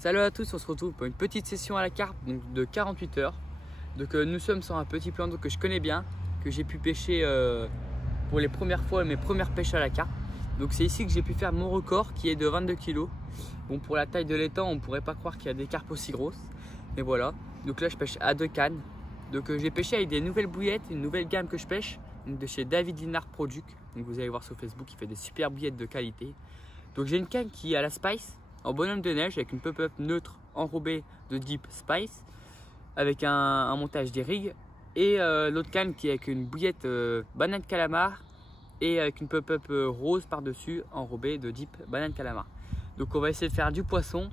Salut à tous, on se retrouve pour une petite session à la carpe donc de 48 heures. Donc nous sommes sur un petit plan d'eau que je connais bien, que j'ai pu pêcher pour les premières fois, mes premières pêches à la carpe. Donc c'est ici que j'ai pu faire mon record qui est de 22 kg. Bon, pour la taille de l'étang, on ne pourrait pas croire qu'il y a des carpes aussi grosses. Mais voilà, donc là je pêche à 2 cannes. Donc j'ai pêché avec des nouvelles bouillettes, une nouvelle gamme que je pêche, donc de chez David Linard Product. Donc vous allez voir sur Facebook, il fait des super bouillettes de qualité. Donc j'ai une canne qui est à la Spice, en bonhomme de neige, avec une pop-up neutre enrobée de Deep Spice, avec un montage des rigs. Et l'autre canne qui est avec une bouillette banane calamar et avec une pop-up rose par-dessus enrobée de Deep banane calamar. Donc on va essayer de faire du poisson.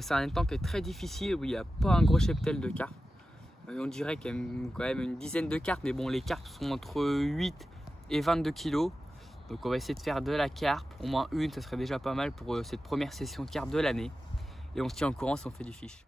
C'est un étang qui est très difficile, où il n'y a pas un gros cheptel de carpes. On dirait qu'il y a quand même une dizaine de carpes, mais bon, les carpes sont entre 8 et 22 kg. Donc on va essayer de faire de la carpe, au moins une, ça serait déjà pas mal pour cette première session de carpe de l'année. Et on se tient au courant si on fait du fiche.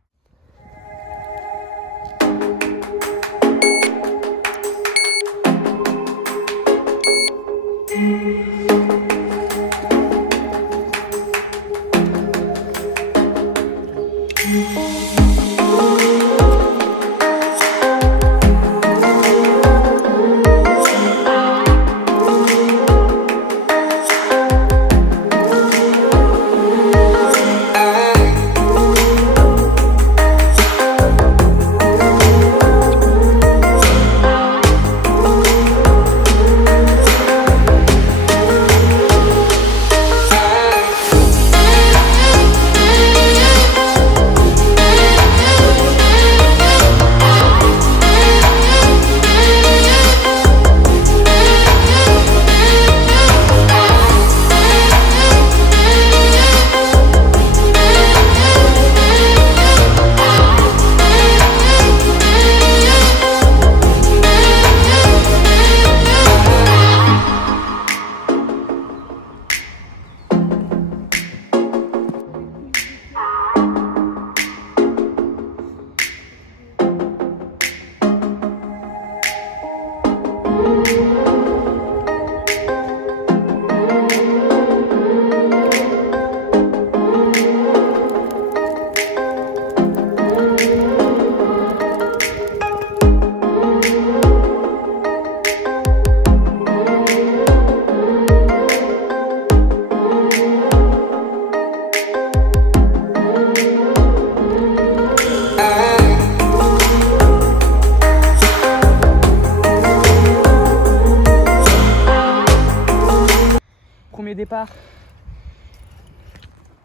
Premier départ.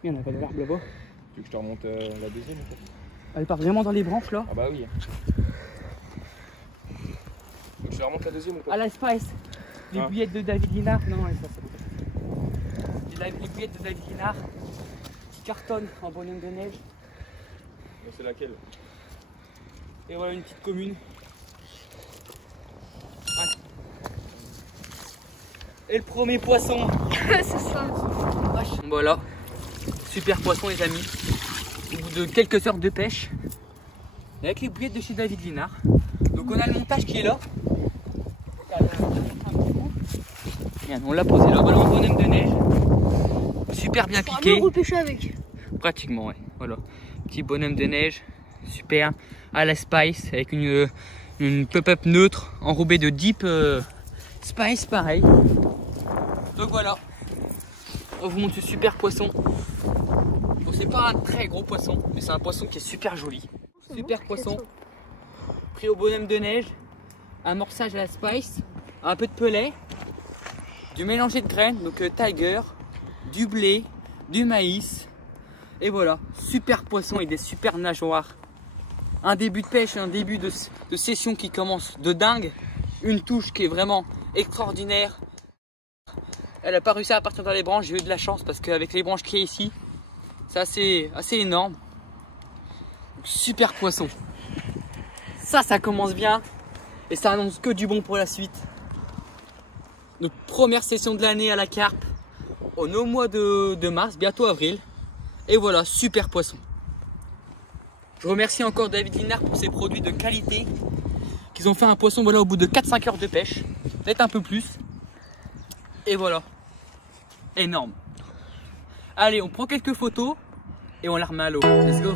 Il y en a pas de l'arbre là-bas. Tu veux que je te remonte la deuxième en fait? Elle part vraiment dans les branches là. Ah bah oui. Donc je te remonte la deuxième ou pas? À la Spice. Les bouillettes de David Linard. Non, ça c'est les bouillettes de David Linard qui cartonnent en bonhomme de neige. C'est laquelle? Et voilà une petite commune. Et le premier poisson. C'est ça. Voilà, super poisson les amis. Au bout de quelques heures de pêche, avec les bouillettes de chez David Linard. Donc on a le montage qui est là. Regarde, on l'a posé là, voilà en bonhomme de neige. Super bien piqué. On va repêcher avec. Pratiquement, ouais. Voilà, petit bonhomme de neige, super. À la Spice avec une pop-up neutre enrobée de Deep Spice, pareil. Donc voilà, on vous montre ce super poisson. Bon, c'est pas un très gros poisson, mais c'est un poisson qui est super joli. Super poisson, pris au bonhomme de neige, un morçage à la Spice, un peu de pelet, du mélangé de graines, donc tiger, du blé, du maïs. Et voilà, super poisson avec des super nageoires. Un début de pêche, un début de session qui commence de dingue. Une touche qui est vraiment extraordinaire. Elle n'a pas réussi à partir dans les branches, j'ai eu de la chance parce qu'avec les branches qu'il y a ici, c'est assez énorme. Donc, super poisson. Ça commence bien et ça annonce que du bon pour la suite. Notre première session de l'année à la carpe. On est au mois de mars, bientôt avril. Et voilà, super poisson. Je remercie encore David Linard pour ses produits de qualité. Qu'ils ont fait un poisson voilà, au bout de 4-5 heures de pêche. Peut-être un peu plus. Et voilà. Énorme. Allez, on prend quelques photos et on la remet à l'eau. Let's go.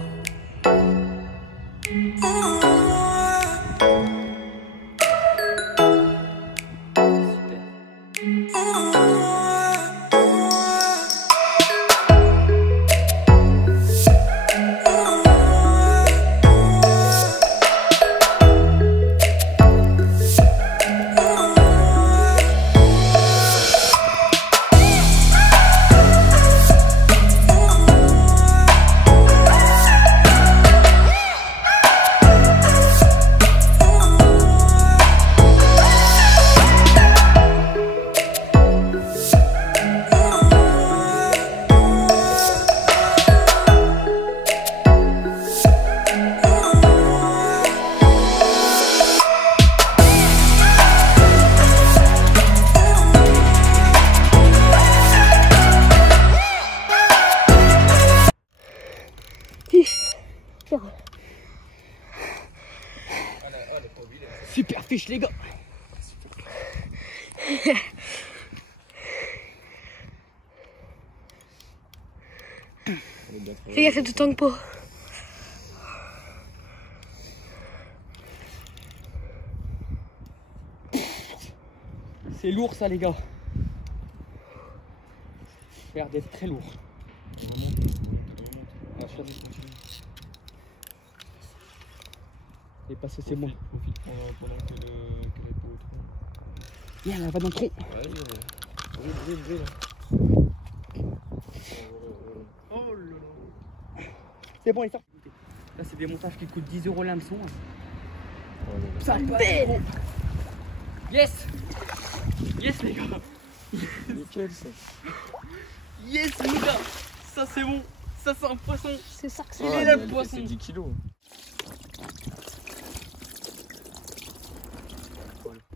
Super fiche les gars. Fais gaffe, ça te tangue pas. C'est lourd ça les gars. Ça a l'air d'être très lourd. Et passer c'est bon. Profite pendant que la peau est trop. Viens, elle va dans le tronc. Brille là. Oh là. C'est bon, il sort. Là, c'est des montages qui coûtent 10 € l'hameçon. Ça belle. Yes. Yes, les gars. Nickel ça. Yes, les gars. Ça, c'est bon. Ça, c'est un poisson. C'est ça que c'est. Il est là, le poisson. C'est 10 kilos.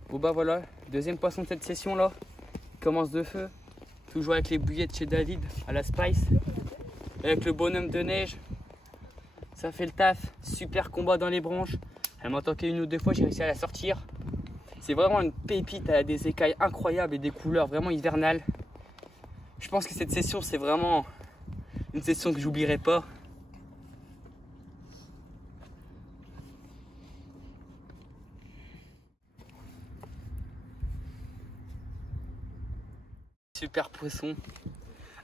Bon bah voilà, deuxième poisson de cette session là. Il commence de feu. Toujours avec les bouillettes chez David à la Spice. Avec le bonhomme de neige. Ça fait le taf. Super combat dans les branches. Elle m'a attaqué une ou deux fois, j'ai réussi à la sortir. C'est vraiment une pépite, elle a des écailles incroyables et des couleurs vraiment hivernales. Je pense que cette session c'est vraiment une session que j'oublierai pas. Super poisson.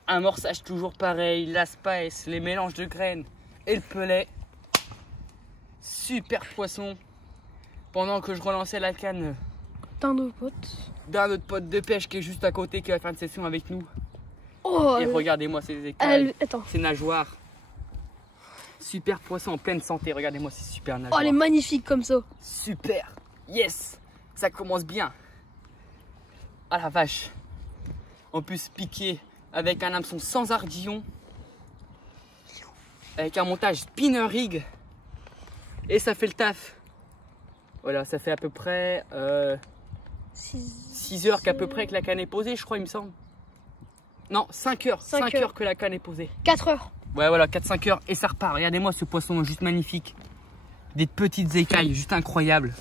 Amorçage toujours pareil, la spice, les mélanges de graines et le pelet. Super poisson. Pendant que je relançais la canne D'un autre pote. d'un autre pote de pêche qui est juste à côté qui va faire une session avec nous. Oh, Et regardez-moi ces écailles, attends. ces nageoires. Super poisson en pleine santé, regardez-moi ces super Oh, nageoires. elle est magnifique comme ça. Super, yes, ça commence bien. Ah la vache. On peut se piquer avec un hameçon sans ardillon. Avec un montage spinner rig. Et ça fait le taf. Voilà, ça fait à peu près 6 heures qu'à peu près que la canne est posée, je crois, il me semble. Non, 5 heures. 5 heures que la canne est posée. 4 heures. Ouais, voilà, 4-5 heures et ça repart. Regardez-moi ce poisson juste magnifique. Des petites écailles, juste incroyables.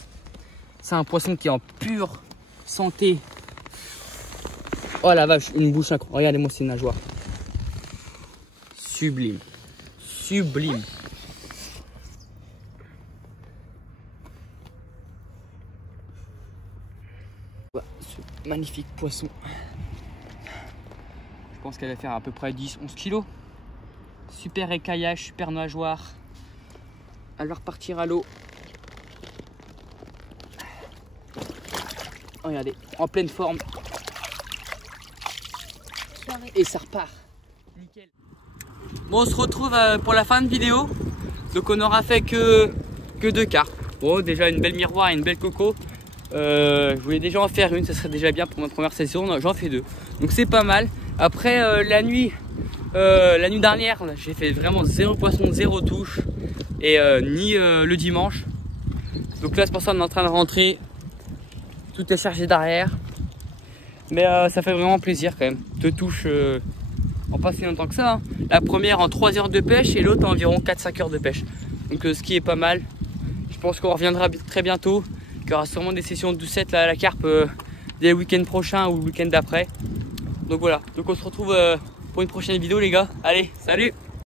C'est un poisson qui est en pure santé. Oh la vache, une bouche incroyable. Regardez-moi ces nageoires. Sublime. Sublime. Voilà, ce magnifique poisson. Je pense qu'elle va faire à peu près 10-11 kilos. Super écaillage, super nageoire. Elle va repartir à l'eau. Regardez, en pleine forme. Et ça repart. Nickel. Bon, on se retrouve pour la fin de vidéo. Donc on aura fait que 2 carpes. Bon, déjà une belle miroir et une belle coco. Je voulais déjà en faire une, ça serait déjà bien pour ma première session. J'en fais 2. Donc c'est pas mal. Après la nuit dernière, j'ai fait vraiment 0 poisson, 0 touche. Et ni le dimanche. Donc là c'est pour ça qu'on est en train de rentrer. Tout est chargé derrière. Mais ça fait vraiment plaisir quand même. 2 touches en pas si longtemps que ça. Hein. La première en 3 heures de pêche et l'autre en environ 4-5 heures de pêche. Donc ce qui est pas mal. Je pense qu'on reviendra très bientôt. Il y aura sûrement des sessions de doucette là, à la carpe dès le week-end prochain ou le week-end d'après. Donc voilà. Donc on se retrouve pour une prochaine vidéo les gars. Allez, salut!